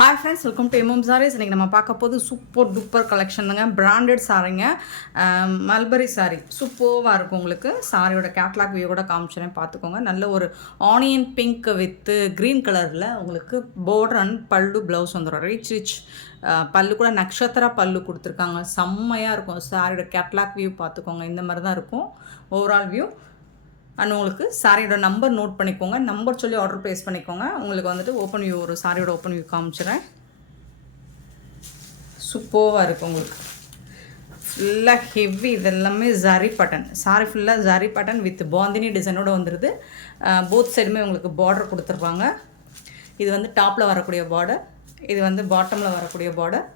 Hi friends, welcome to MM sarees. இன்றைக்கி நம்ம பார்க்க போது சூப்பர் டூப்பர் கலெக்ஷன் தாங்க. பிராண்டட் சாரீங்க, மல்பரி சாரீ சூப்பராக இருக்கும். உங்களுக்கு சாரியோட கேட்லாக் வியூ கூட காமிச்சிடறேன், பார்த்துக்கோங்க. நல்ல ஒரு ஆனியன் பிங்க் வித்து க்ரீன் கலரில் உங்களுக்கு பார்டர் அண்ட் பல்லு ப்ளவுஸ் வந்துடும். ரிச் பல்லு கூட நக்ஷத்திரா பல்லு கொடுத்துருக்காங்க. செம்மையாக இருக்கும். சாரியோட கேட்லாக் வியூ பார்த்துக்கோங்க. இந்த மாதிரி தான் இருக்கும் ஓவரால் வியூ. அண்ட் உங்களுக்கு சாரியோட நம்பர் நோட் பண்ணிக்கோங்க. நம்பர் சொல்லி ஆர்டர் ப்ளேஸ் பண்ணிக்கோங்க. உங்களுக்கு வந்துட்டு ஓப்பன் வியூ, ஒரு சாரியோட ஓப்பன் வியூ காமிச்சிடுறேன். சூப்பராக இருக்கும். உங்களுக்கு ஃபுல்லாக ஹெவி, இதெல்லாமே ஜரி பட்டன். சாரி ஃபுல்லாக ஜரி பட்டன் வித் பாந்தினி டிசைனோடு வந்துடுது. போத் சைடுமே உங்களுக்கு பார்டர் கொடுத்துருப்பாங்க. இது வந்து டாப்பில் வரக்கூடிய பார்டர், இது வந்து பாட்டமில் வரக்கூடிய பார்டர்.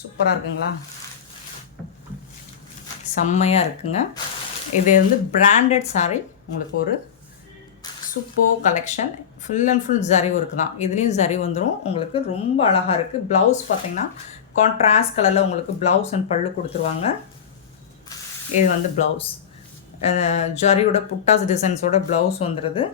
சூப்பராக இருக்குங்களா? செம்மையாக இருக்குங்க. இது வந்து பிராண்டட் சாரீ. உங்களுக்கு ஒரு super collection. Full and full zari work தான். இதுலேயும் ஜரி வந்துடும். உங்களுக்கு ரொம்ப அழகாக இருக்குது. ப்ளவுஸ் பார்த்திங்கன்னா கான்ட்ராஸ்ட் கலரில் உங்களுக்கு ப்ளவுஸ் அண்ட் பல்லு கொடுத்துருவாங்க. இது வந்து ப்ளவுஸ் ஜரியோட புட்டாஸ் டிசைன்ஸோட ப்ளவுஸ் வந்துடுது.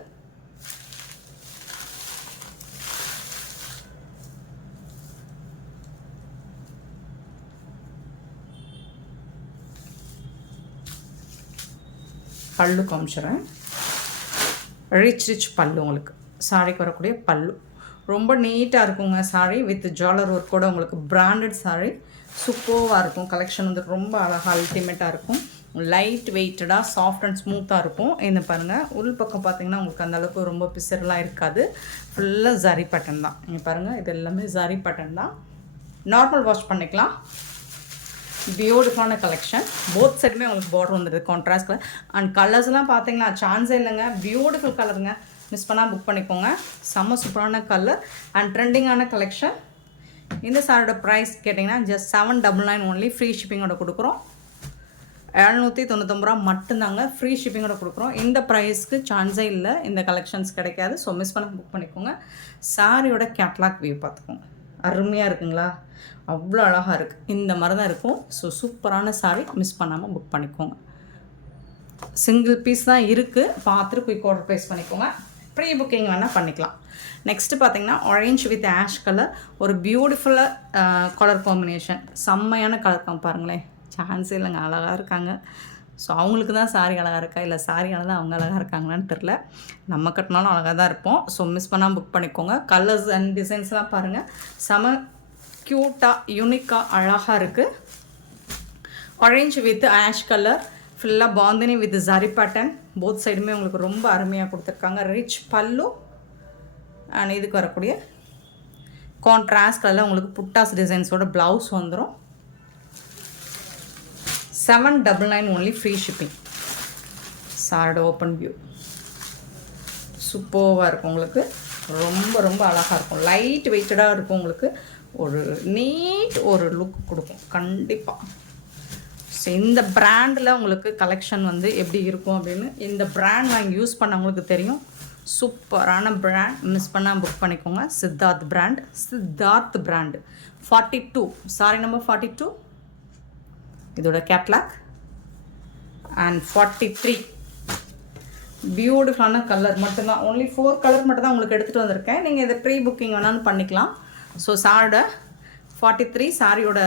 பல்லு காமிச்சிடுறேன். ரிச் பல்லு. உங்களுக்கு சாரிக்கு வரக்கூடிய பல்லு ரொம்ப நீட்டாக இருக்குங்க. சாரி வித் ஜுவல்லர் ஒர்க்கோட உங்களுக்கு பிராண்டட் சாரி சூப்பராக இருக்கும். கலெக்ஷன் வந்து ரொம்ப அழகாக அல்டிமேட்டாக இருக்கும். லைட் வெயிட்டடாக சாஃப்ட் அண்ட் ஸ்மூத்தாக இருக்கும். இந்த பாருங்கள், உள் பக்கம் பார்த்திங்கன்னா உங்களுக்கு அந்தளவுக்கு ரொம்ப பிசர்லாம் இருக்காது. ஃபுல்லாக ஜரி பட்டன் தான். இங்கே பாருங்கள், இது எல்லாமே ஜரி பட்டன் தான். நார்மல் வாஷ் பண்ணிக்கலாம். பியூட்டிஃபுல்லான கலெக்ஷன். போத் சைடுமே உங்களுக்கு பார்டர் வந்துடுது கான்ட்ராஸ்ட் கலர். அண்ட் கலர்ஸ்லாம் பார்த்தீங்கன்னா சான்ஸே இல்லைங்க. பியூட்டிஃபுல் கலருங்க. மிஸ் பண்ணால் புக் பண்ணிக்கோங்க. செம்ம சூப்பரான கலர் அண்ட் ட்ரெண்டிங்கான கலெக்ஷன். இந்த சாரோட ப்ரைஸ் கேட்டிங்கன்னா ஜஸ்ட் 799 ஒன்லி. ஃப்ரீ ஷிப்பிங்கோட கொடுக்குறோம். 799 ரூபா மட்டும்தாங்க. ஃப்ரீ ஷிப்பிங்கோட கொடுக்குறோம். இந்த ப்ரைஸ்க்கு சான்ஸே இல்லை. இந்த கலெக்ஷன்ஸ் கிடைக்காது. ஸோ மிஸ் பண்ண புக் பண்ணிக்கோங்க. சாரியோட கேட்லாக் வியூ பார்த்துக்கோங்க. அருமையாக இருக்குங்களா? அவ்வளோ அழகாக இருக்குது. இந்த மாதிரி தான் இருக்கும். ஸோ சூப்பரான சாரி, மிஸ் பண்ணாமல் புக் பண்ணிக்கோங்க. சிங்கிள் பீஸ் தான் இருக்குது. பார்த்துட்டு குயிக் ஆர்டர் ப்ளேஸ் பண்ணிக்கோங்க. ப்ரீ புக்கிங் வேணால் பண்ணிக்கலாம். நெக்ஸ்ட்டு பார்த்தீங்கன்னா ஆரஞ்ச் வித் ஆஷ் கலர். ஒரு பியூட்டிஃபுல்லாக கலர் காம்பினேஷன். செம்மையான கலர் பாருங்களேன். சான்ஸே இல்லைங்க. அழகாக இருக்காங்க. ஸோ அவங்களுக்கு தான் சாரி அழகாக இருக்கா, இல்லை சாரியால் தான் அவங்க அழகாக இருக்காங்களான்னு தெரில. நம்ம கட்டினாலும் அழகாக தான் இருப்போம். ஸோ மிஸ் பண்ணாமல் புக் பண்ணிக்கோங்க. கலர்ஸ் அண்ட் டிசைன்ஸ்லாம் பாருங்கள். செம க்யூட்டாக யூனிக்காக அழகாக இருக்குது. ஆரஞ்ச் வித் ஆஷ் கலர், ஃபுல்லாக bandhani with zari pattern. Both சைடுமே உங்களுக்கு ரொம்ப அருமையாக கொடுத்துருக்காங்க. ரிச் பல்லு அண்ட் இதுக்கு வரக்கூடிய கான்ட்ராஸ்ட் கலரில் உங்களுக்கு புட்டாஸ் டிசைன்ஸோட ப்ளவுஸ் வந்துடும். 799 ஒன்லி. Free shipping. சாரோட ஓப்பன் வியூ சூப்பராக இருக்கும். உங்களுக்கு ரொம்ப ரொம்ப அழகாக இருக்கும். லைட் வெயிட்டடாக இருக்கும். உங்களுக்கு ஒரு நீட் ஒரு லுக் கொடுக்கும் கண்டிப்பாக. ஸோ இந்த பிராண்டில் உங்களுக்கு கலெக்ஷன் வந்து எப்படி இருக்கும் அப்படின்னு இந்த பிராண்ட் வாங்கி யூஸ் பண்ணவங்களுக்கு தெரியும். சூப்பரான பிராண்ட். மிஸ் பண்ணால் புக் பண்ணிக்கோங்க. சித்தார்த் பிராண்டு 42. Sorry number 42. இதோட கேட்லாக் அண்ட் 43. பியூட்டிஃபுல்லான கலர் மட்டும்தான். ஓன்லி 4 கலர் மட்டும் தான் உங்களுக்கு எடுத்துகிட்டு வந்திருக்கேன். நீங்கள் இதை ப்ரீ புக்கிங் வேணாலும் பண்ணிக்கலாம். ஸோ சாரோட 43 சாரியோட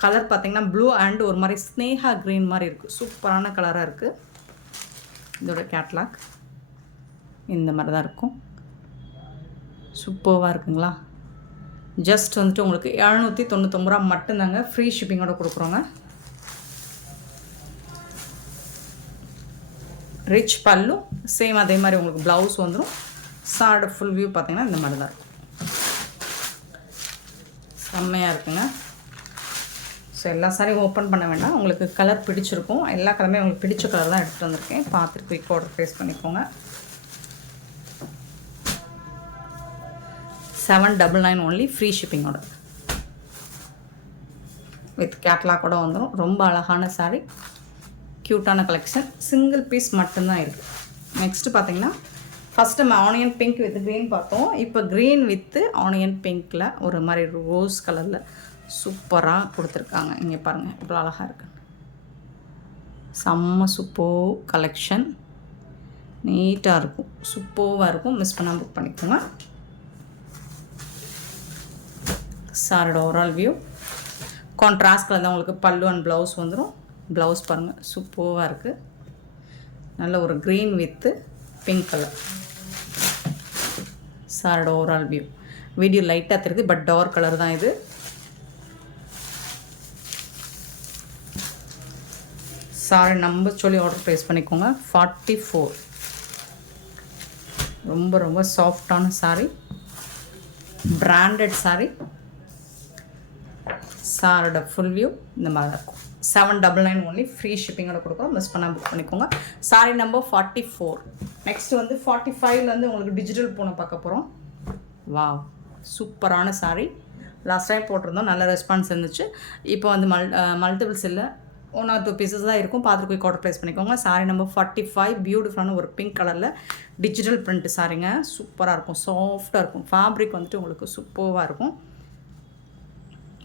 கலர் பார்த்திங்கன்னா ப்ளூ அண்ட் ஒரு மாதிரி ஸ்னேகா க்ரீன் மாதிரி இருக்குது. சூப்பரான கலராக இருக்குது. இதோட கேட்லாக் இந்த மாதிரி தான் இருக்கும். சூப்பராக இருக்குங்களா? ஜஸ்ட் வந்துட்டு உங்களுக்கு 799 ரூபா மட்டும்தாங்க. ஃப்ரீ ஷிப்பிங்கோட கொடுக்குறோங்க. ரிச் பல்லு சேம் அதே மாதிரி உங்களுக்கு ப்ளவுஸ் வந்துடும். சாரோட ஃபுல் வியூ பார்த்திங்கன்னா இந்த மாதிரி தான் இருக்கும். செம்மையாக இருக்குங்க. ஸோ எல்லா சாரியும் ஓப்பன் பண்ண வேண்டாம். உங்களுக்கு கலர் பிடிச்சிருக்கும். எல்லா கலருமே உங்களுக்கு பிடிச்ச கலர் தான் எடுத்துகிட்டு வந்திருக்கேன். பார்த்துட்டு குயிக் ஆர்டர் ப்ளேஸ் பண்ணிக்கோங்க. 799 ஒன்லி. ஃப்ரீ ஷிப்பிங்கோட வித் கேட்லாக்கோட வந்துடும். ரொம்ப அழகான சாரி, க்யூட்டான கலெக்ஷன். சிங்கிள் பீஸ் மட்டும்தான் இருக்குது. நெக்ஸ்ட்டு பார்த்தீங்கன்னா ஃபஸ்ட்டு நம்ம ஆனியன் பிங்க் வித் க்ரீன் பார்த்தோம். இப்போ க்ரீன் வித்து ஆனியன் பிங்க்கில் ஒரு மாதிரி ரோஸ் கலரில் சூப்பராக கொடுத்துருக்காங்க. இங்கே பாருங்கள் இவ்வளோ அழகாக இருக்கு. செம்ம சூப்பர் கலெக்ஷன். நீட்டாக இருக்கும். சூப்பராக இருக்கும். மிஸ் பண்ணாமல் புக் பண்ணிக்கோங்க. சாரோட ஓவரால் வியூ. கான்ட்ராஸ்ட் கலர் தான் உங்களுக்கு பல்லு அண்ட் ப்ளவுஸ் வந்துடும். ப்ளவுஸ் பாருங்கள் சூப்பராக இருக்குது. நல்ல ஒரு க்ரீன் வித்து பிங்க் கலர். சாரோட ஓவரால் வியூ. வீடியோ லைட்டாக தெரியுது, பட் டார்க் கலர் தான் இது. சாரி நம்பர் சொல்லி ஆர்டர் ப்ளேஸ் பண்ணிக்கோங்க. 44. ரொம்ப ரொம்ப சாஃப்டான சாரி, பிராண்டட் சாரி. சாரோட ஃபுல் வியூ இந்த மாதிரி தான் இருக்கும். 799 ஒன்லி, ஃப்ரீ ஷிப்பிங்கோட கொடுக்குறோம். மிஸ் பண்ணால் புக் பண்ணிக்கோங்க. Sorry number 44. நெக்ஸ்ட் வந்து 45லேருந்து உங்களுக்கு டிஜிட்டல் பூனை பார்க்க போகிறோம். வாவ், சூப்பரான சாரி. லாஸ்ட் டைம் போட்டிருந்தோம், நல்ல ரெஸ்பான்ஸ் இருந்துச்சு. இப்போ வந்து மல்டிபிள்ஸ் இல்லை, 1 or 2 பீசஸ் தான் இருக்கும். பார்த்துட்டு போய் ஆர்டர் ப்ளேஸ் பண்ணிக்கோங்க. Sorry number 45. பியூட்டிஃபுல்லான ஒரு பிங்க் கலரில் டிஜிட்டல் பிரிண்ட் சாரிங்க. சூப்பராக இருக்கும், சாஃப்டாக இருக்கும். ஃபேப்ரிக் வந்துட்டு உங்களுக்கு சூப்பராக இருக்கும்.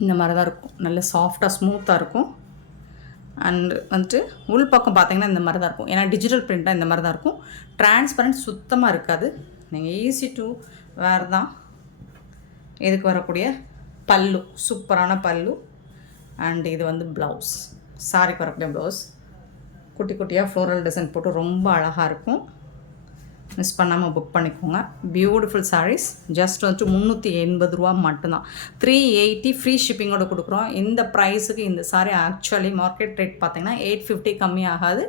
இந்த மாதிரி தான் இருக்கும், நல்ல சாஃப்டாக ஸ்மூத்தாக இருக்கும். அண்ட் வந்துட்டு உள் பக்கம் பார்த்தீங்கன்னா இந்த மாதிரி தான் இருக்கும். ஏன்னா டிஜிட்டல் பிரிண்ட்டாக இந்த மாதிரி தான் இருக்கும். டிரான்ஸ்பரண்ட் சுத்தமாக இருக்காது. நீங்கள் ஈஸி டு வேர் தான். இதுக்கு வரக்கூடிய பல்லு, சூப்பரான பல்லு. அண்ட் இது வந்து ப்ளவுஸ். சாரிக்கு வரக்கூடிய ப்ளவுஸ் குட்டி குட்டியாக ஃப்ளோரல் டிசைன் போட்டு ரொம்ப அழகாக இருக்கும். மிஸ் பண்ணாமல் புக் பண்ணிக்கோங்க. பியூட்டிஃபுல் சாரீஸ். ஜஸ்ட் வந்துட்டு 380 ரூபா மட்டும்தான். 380 ஃப்ரீ ஷிப்பிங்கோடு கொடுக்குறோம். இந்த ப்ரைஸுக்கு இந்த சாரீ ஆக்சுவலி மார்க்கெட் ரேட் பார்த்திங்கன்னா 850 கம்மி ஆகாது.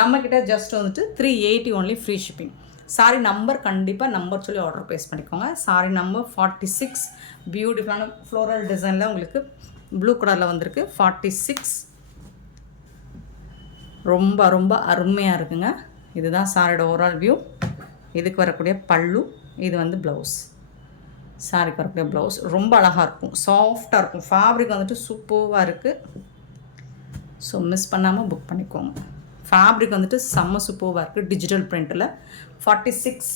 நம்மக்கிட்ட ஜஸ்ட் வந்துட்டு 380 only free shipping. Sorry number கண்டிப்பாக நம்பர் சொல்லி ஆர்டர் ப்ளேஸ் பண்ணிக்கோங்க. Sorry number 46. பியூட்டிஃபுல்லான ஃப்ளோரல் டிசைனில் உங்களுக்கு ப்ளூ கலரில் வந்திருக்கு. 46 ரொம்ப ரொம்ப அருமையாக இருக்குங்க. இதுதான் சாரியோட ஓவரால் வியூ. இதுக்கு வரக்கூடிய பல்லு, இது வந்து ப்ளவுஸ். சாரிக்கு வரக்கூடிய ப்ளவுஸ் ரொம்ப அழகாக இருக்கும், சாஃப்டாக இருக்கும். ஃபேப்ரிக் வந்துட்டு சூப்பராக இருக்குது. ஸோ மிஸ் பண்ணாமல் புக் பண்ணிக்கோங்க. ஃபேப்ரிக் வந்துட்டு செம்ம சூப்பராக இருக்குது, டிஜிட்டல் பிரிண்ட்டில். 46.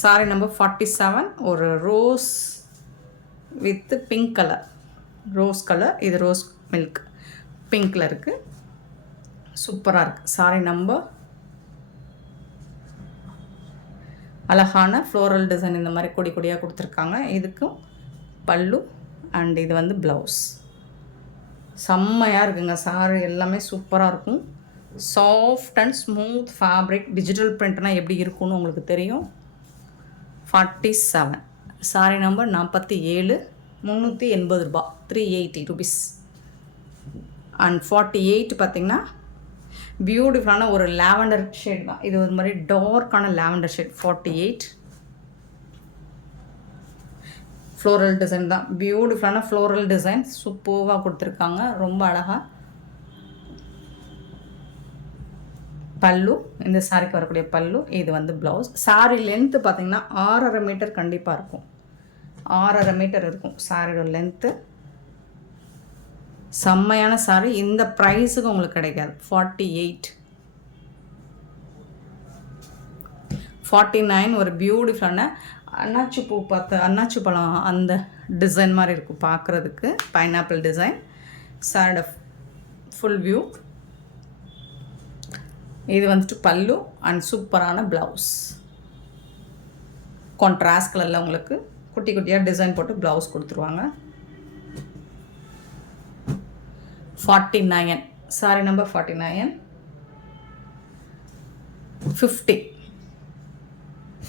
Sorry number 47. ஒரு rose with pink colour, rose colour. இது ரோஸ் மில்க் பிங்க்கில் இருக்குது, சூப்பராக இருக்குது. Sorry number. அழகான ஃப்ளோரல் டிசைன் இந்த மாதிரி கொடி கொடியாக கொடுத்துருக்காங்க. இதுக்கும் பல்லு அண்ட் இது வந்து ப்ளவுஸ். செம்மையாக இருக்குங்க. சாரி எல்லாமே சூப்பராக இருக்கும். Soft and smooth fabric. Digital பிரிண்ட்னால் எப்படி இருக்கும்னு உங்களுக்கு தெரியும். 47. Sorry number 47. 380 ரூபா, 380 ருபீஸ். அண்ட் 48 பார்த்திங்கன்னா பியூட்டிஃபுல்லான ஒரு லாவெண்டர் ஷேட் தான். இது ஒரு மாதிரி டார்க்கான லாவெண்டர் ஷேட். 48. ஃப்ளோரல் டிசைன் தான், பியூட்டிஃபுல்லான ஃப்ளோரல் டிசைன் சூப்பராக கொடுத்துருக்காங்க, ரொம்ப அழகாக. பல்லு, இந்த சாரிக்கு வரக்கூடிய பல்லு. இது வந்து ப்ளவுஸ். சாரி லென்த்து பார்த்திங்கன்னா 6.5 மீட்டர் கண்டிப்பாக இருக்கும். 6.5 மீட்டர் இருக்கும் சாரியோட லென்த்து. செம்மையான சாரி. இந்த ப்ரைஸுக்கு உங்களுக்கு கிடைக்காது. 48. 49. ஒரு பியூட்டிஃபுல்லான அன்னாச்சி பூ பார்த்து, அன்னாச்சி பழம் அந்த டிசைன் மாதிரி இருக்கும் பார்க்குறதுக்கு. Pineapple design. சாரியோட ஃபுல் வியூ. இது வந்துட்டு பல்லு அண்ட் சூப்பரான ப்ளவுஸ். கான்ட்ராஸ்ட் கலரில் உங்களுக்கு குட்டி குட்டியாக டிசைன் போட்டு ப்ளவுஸ் கொடுத்துருவாங்க. 49. Sorry number 49. 50.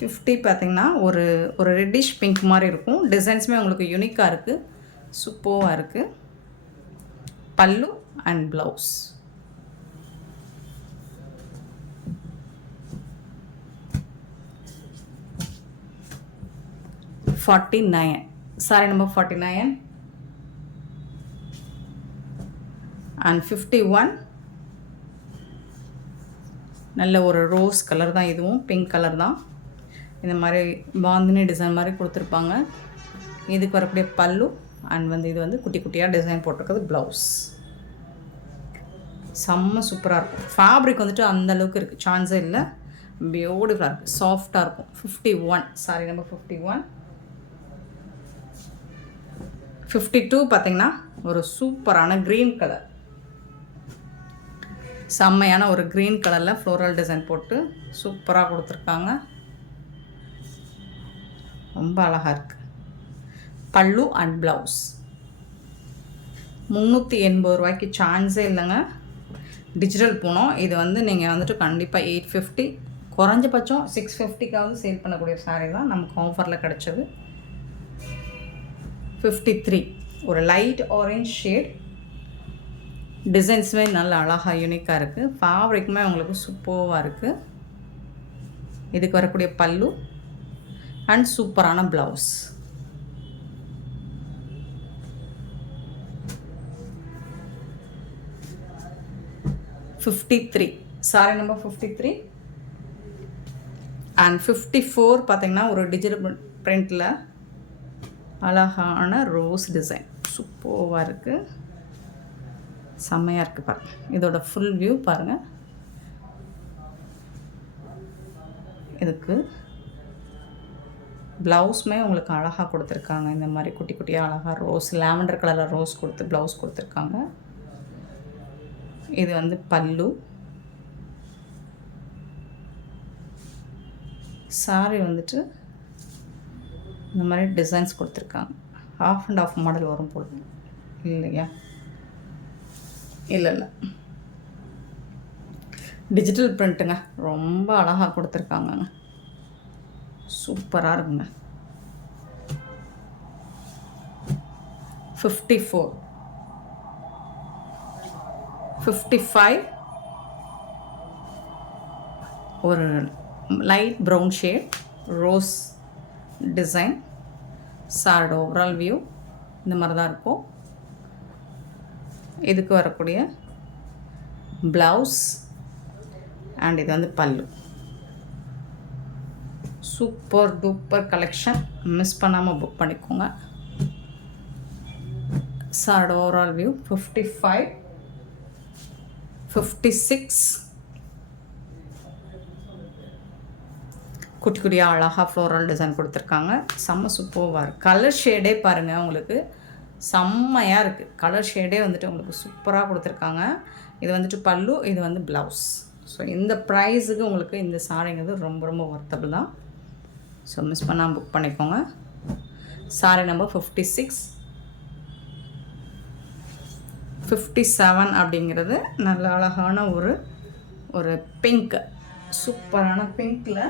50 பார்த்திங்கன்னா ஒரு ஒரு ரெட்டிஷ் பிங்க் மாதிரி இருக்கும். டிசைன்ஸுமே உங்களுக்கு யூனிக்காக இருக்குது, சூப்பராக இருக்குது. பல்லு and blouse. 49. Sorry number 49. And 51. நல்ல ஒரு ரோஸ் கலர் தான், இதுவும் பிங்க் கலர் தான். இந்த மாதிரி பாந்தினி டிசைன் மாதிரி கொடுத்துருப்பாங்க. இதுக்கு வரக்கூடிய பல்லு அண்ட் வந்து இது வந்து குட்டி குட்டியாக டிசைன் போட்டிருக்கிறது ப்ளவுஸ். செம்ம சூப்பராக இருக்கும். ஃபேப்ரிக் வந்துட்டு அந்தளவுக்கு இருக்குது, சான்ஸே இல்லை. பியூட்டிஃபுல்லாக இருக்குது, சாஃப்டாக இருக்கும். 51. Sorry number 51. 52 பார்த்திங்கன்னா ஒரு சூப்பரான க்ரீன் கலர். செம்மையான ஒரு க்ரீன் கலரில் ஃப்ளோரல் டிசைன் போட்டு சூப்பராக கொடுத்துருக்காங்க, ரொம்ப அழகாக இருக்குது. பல்லு அண்ட் ப்ளவுஸ். 380 ரூபாய்க்கு சான்ஸே இல்லைங்க. டிஜிட்டல் போனோம். இது வந்து நீங்கள் வந்துட்டு கண்டிப்பாக 850, குறைஞ்சபட்சம் 650க்காவது சேல் பண்ணக்கூடிய சாரீ தான் நமக்கு ஆஃபரில் கிடச்சது. 53 ஒரு லைட் ஆரஞ்ச் ஷேட். டிசைன்ஸுமே நல்ல அழகாக யூனிக்காக இருக்குது. ஃபேப்ரிக்குமே உங்களுக்கு சூப்பராக இருக்குது. இதுக்கு வரக்கூடிய பல்லு அண்ட் சூப்பரான ப்ளவுஸ். சாரி நம்பர் 53 அண்ட் 54 பார்த்தீங்கன்னா ஒரு டிஜிட்டல் பிரிண்டில் அழகான ரோஸ் டிசைன் சூப்பராக இருக்குது. செம்மையாக இருக்குது பாருங்கள். இதோட ஃபுல் வியூ பாருங்கள். இதுக்கு ப்ளவுஸுமே உங்களுக்கு அழகாக கொடுத்துருக்காங்க. இந்த மாதிரி குட்டி குட்டியாக அழகாக ரோஸ், லாவெண்டர் கலரில் ரோஸ் கொடுத்து ப்ளவுஸ் கொடுத்துருக்காங்க. இது வந்து பல்லு. சாரி வந்துட்டு இந்த மாதிரி டிசைன்ஸ் கொடுத்துருக்காங்க. ஆஃப் அண்ட் ஆஃப் மாடல் வரும் போல் இல்லையா? இல்லை டிஜிட்டல் பிரிண்ட்டுங்க. ரொம்ப அழகாக கொடுத்துருக்காங்கங்க. சூப்பராக இருக்குங்க. 54 55 ஒரு light brown shade rose design. சாரோட ஓவரால் வியூ இந்த மாதிரி தான் இருக்கும். இதுக்கு வரக்கூடிய ப்ளவுஸ் அண்ட் இது வந்து பல்லு. Super duper collection. மிஸ் பண்ணாமல் புக் பண்ணிக்கோங்க. சாரோட ஓவரால் வியூ 55 56 குட்டி குட்டியாக அழகாக ஃப்ளோரல் டிசைன் கொடுத்துருக்காங்க. செம்ம சூப்பராக இருக்குது. கலர் ஷேடே பாருங்கள், உங்களுக்கு செம்மையாக இருக்குது. கலர் ஷேடே வந்துட்டு உங்களுக்கு சூப்பராக கொடுத்துருக்காங்க. இது வந்துட்டு பல்லு, இது வந்து ப்ளவுஸ். ஸோ இந்த ப்ரைஸுக்கு உங்களுக்கு இந்த சாரிங்கிறது ரொம்ப ரொம்ப ஒர்த்தபிள் தான். ஸோ மிஸ் பண்ணாமல் புக் பண்ணிக்கோங்க. சாரி நம்பர் 56 57 அப்படிங்கிறது நல்ல அழகான ஒரு பிங்க், சூப்பரான பிங்க்கில்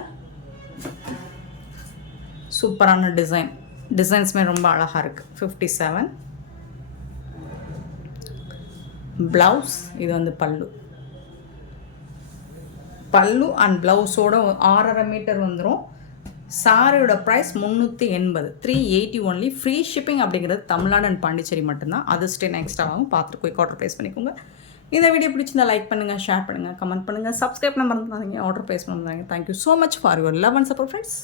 சூப்பரான டிசைன்ஸுமே ரொம்ப அழகாக இருக்குது. 57 ப்ளவுஸ். இது வந்து பல்லு அண்ட் ப்ளவுஸோட 6.5 மீட்டர் வந்துடும். சாரியோட ப்ரைஸ் 380, 380 ஒன்லி. ஃப்ரீ ஷிப்பிங் அப்படிங்கிறது தமிழ்நாடு அண்ட் பாண்டிச்சேரி மட்டும்தான். அது ஸ்டே எக்ஸ்ட்ராவாகும். பார்த்துட்டு போய் ஆர்டர் ப்ளேஸ் பண்ணிக்கோங்க. இந்த வீடியோ பிடிச்சிருந்தா லைக் பண்ணுங்கள், ஷேர் பண்ணுங்கள், கமெண்ட் பண்ணுங்கள், சப்ஸ்கிரைப் பண்ண மறந்துடாதீங்க, ஆர்டர் ப்ளேஸ் பண்ண மறந்துடாதீங்க. Thank you so much for your love and support friends.